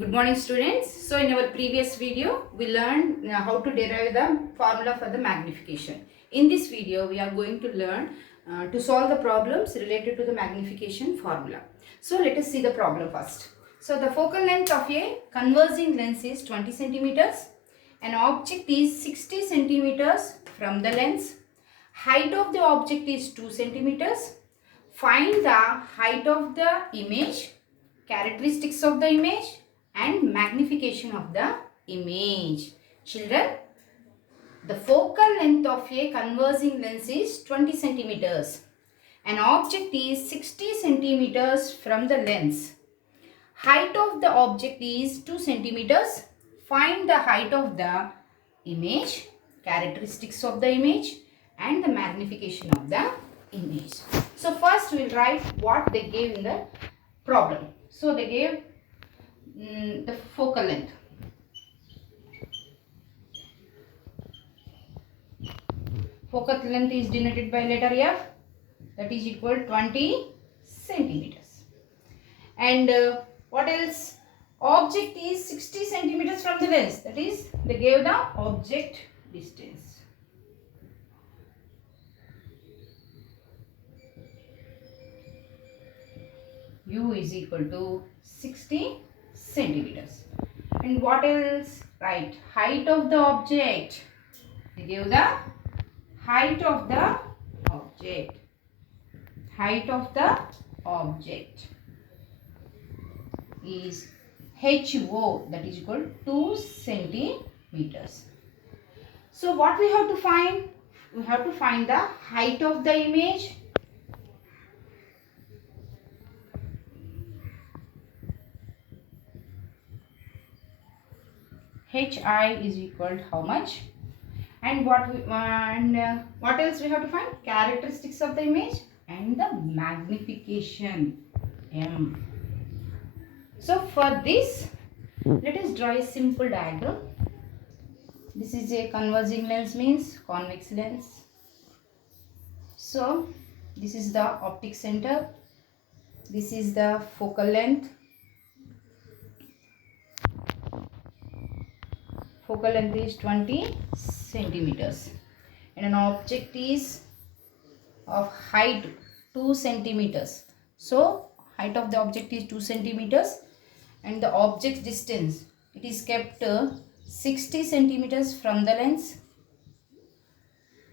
Good morning students. So in our previous video we learned how to derive the formula for the magnification. In this video we are going to learn to solve the problems related to the magnification formula. So let us see the problem first. So the focal length of a converging lens is 20 centimeters. An object is 60 centimeters from the lens. Height of the object is 2 centimeters. Find the height of the image, characteristics of the image and magnification of the image. Children, the focal length of a converging lens is 20 centimeters. An object is 60 centimeters from the lens. Height of the object is 2 centimeters. Find the height of the image, characteristics of the image and the magnification of the image. So first we will write what they gave in the problem. So they gave the focal length. Focal length is denoted by letter F, that is equal 20 centimeters. And what else? Object is 60 centimeters from the lens, that is they gave the object distance. U is equal to 60 centimeters. And what else? Right, height of the object. They give the height of the object. Height of the object is HO, that is equal to 2 centimeters. So what we have to find? We have to find the height of the image. HI is equal to how much? And what else we have to find? Characteristics of the image and the magnification M. So for this, let us draw a simple diagram. This is a converging lens, means convex lens. So this is the optic center. This is the focal length. Focal length is 20 centimeters. And an object is of height 2 centimeters. So height of the object is 2 centimeters. And the object distance, it is kept 60 centimeters from the lens.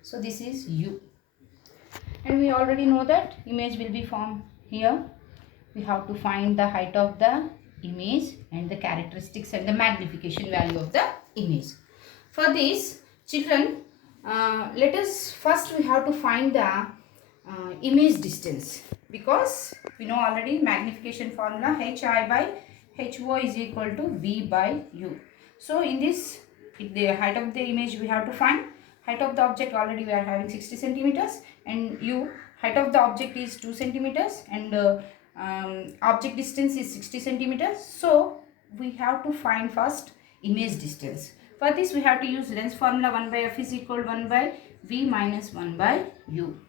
So this is U. And we already know that image will be formed here. We have to find the height of the image and the characteristics and the magnification value of the image. For this, children, let us first we have to find the image distance, because we know already magnification formula HI by HO is equal to V by U. So in this, the height of the image we have to find. Height of the object already we are having 60 centimeters, and U, height of the object is 2 centimeters, and object distance is 60 centimeters. So we have to find first image distance. For this we have to use lens formula 1 by F is equal to 1 by V minus 1 by U.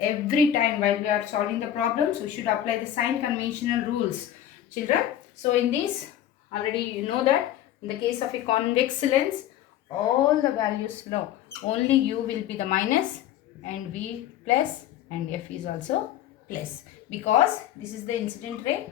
Every time while we are solving the problems, we should apply the sign conventional rules, children. So in this, already you know that in the case of a convex lens, all the values low. Only U will be the minus and V plus and F is also plus, because this is the incident ray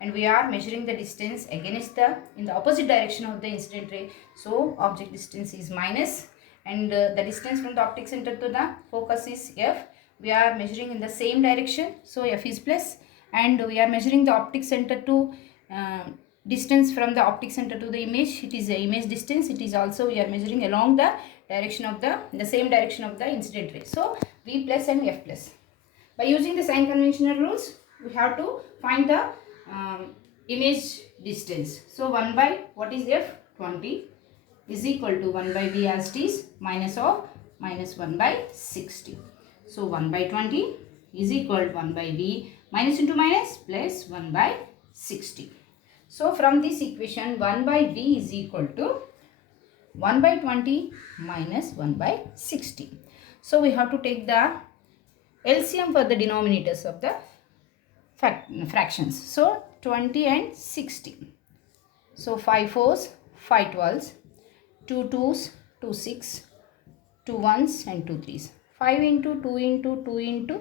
and we are measuring the distance against in the opposite direction of the incident ray. So object distance is minus, and the distance from the optic center to the focus is F. We are measuring in the same direction, so F is plus, and we are measuring the optic center to distance from the optic center to the image. It is the image distance. It is also we are measuring along the direction of the same direction of the incident ray. So V plus and F plus. By using the sign conventional rules, we have to find the image distance. So 1 by what is F? 20 is equal to 1 by V as it is minus of minus 1 by 60. So 1 by 20 is equal to 1 by V minus into minus plus 1 by 60. So from this equation 1 by V is equal to 1 by 20 minus 1 by 60. So we have to take the LCM for the denominators of the fractions. So 20 and 60. So So 5 fours, 5 12s, 2 twos, 2 6, 2 ones and 2 threes. 5 into 2 into 2 into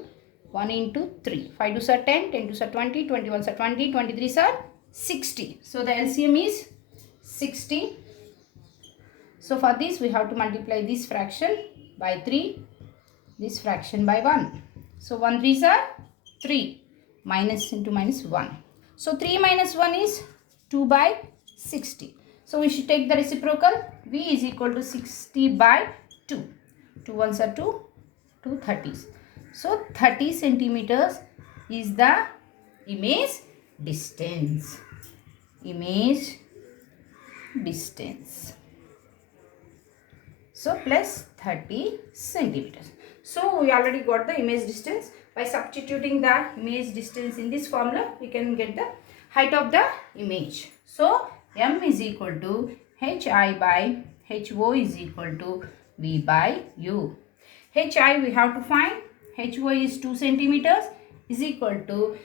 1 into 3. 5 2s are 10, 10 2s are 20, 21s are 20, 23s are 60. So the LCM is 60. So for this we have to multiply this fraction by 3, this fraction by 1. So 1 3s are 3, minus into minus 1. So 3 minus 1 is 2 by 60. So we should take the reciprocal. V is equal to 60 by 2. 2 ones are 2, 2 30s. So 30 centimeters is the image distance. Image distance. So plus 30 centimeters. So we already got the image distance. By substituting the image distance in this formula, we can get the height of the image. So M is equal to HI by HO is equal to V by U. HI we have to find. HO is 2 centimeters is equal to,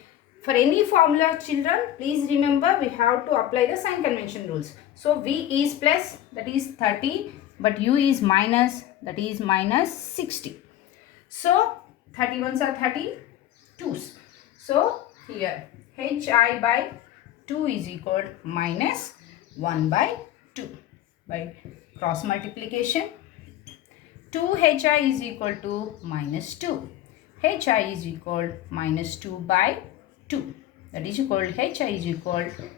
for any formula children, please remember we have to apply the sign convention rules. So V is plus, that is 30, but U is minus, that is minus 60. So 31s are 32s. So here HI by 2 is equal to minus 1 by 2 by cross multiplication. 2HI is equal to minus 2. HI is equal to minus 2 by 2. That is equal to HI is equal to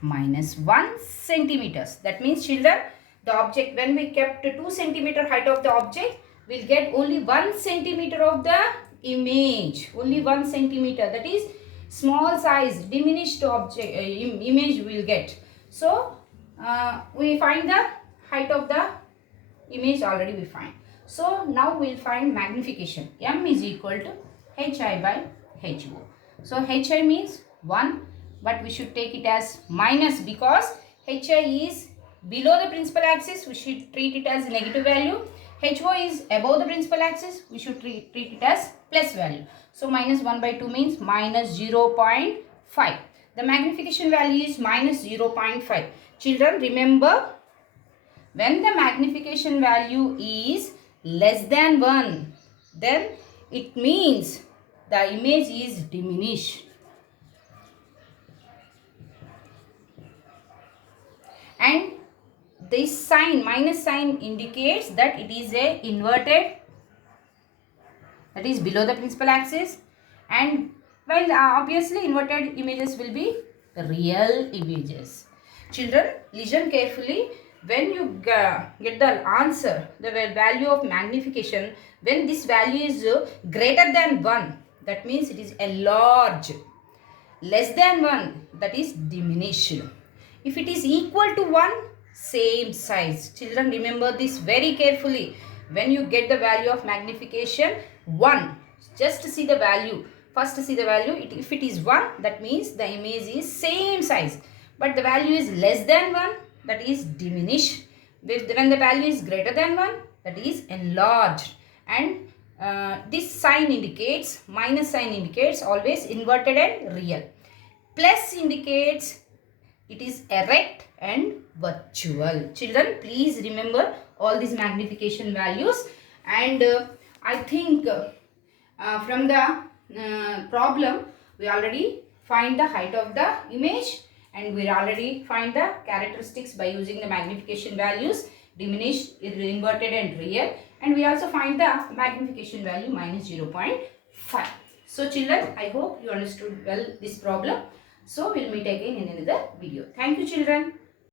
minus 1 centimeters. That means children, the object, when we kept 2 centimeter height of the object, we'll get only 1 centimeter of the image. Only 1 centimeter. That is small size, diminished object image we will get. So we find the height of the image already we find. So now we will find magnification. M is equal to HI by HO. So HI means 1, but we should take it as minus because HI is below the principal axis. We should treat it as negative value. HO is above the principal axis. We should treat it as plus value. So minus 1 by 2 means minus 0.5. The magnification value is minus 0.5. Children, remember, when the magnification value is less than 1, then it means the image is diminished. And this sign, minus sign, indicates that it is a inverted, that is below the principal axis. And well, obviously inverted images will be real images. Children, listen carefully. When you get the answer, the value of magnification, when this value is greater than 1, that means it is enlarged. Less than 1, that is diminished. If it is equal to 1, same size. Children, remember this very carefully. When you get the value of magnification 1, just see the value. First see the value. If it is 1, that means the image is same size. But the value is less than 1, that is diminished. When the value is greater than 1, that is enlarged. And this sign indicates, minus sign indicates always inverted and real. Plus indicates it is erect and virtual. Children, please remember all these magnification values. And I think from the problem, we already find the height of the image. And we already find the characteristics by using the magnification values, diminished, inverted and real. And we also find the magnification value minus 0.5. So children, I hope you understood well this problem. So we'll meet again in another video. Thank you children.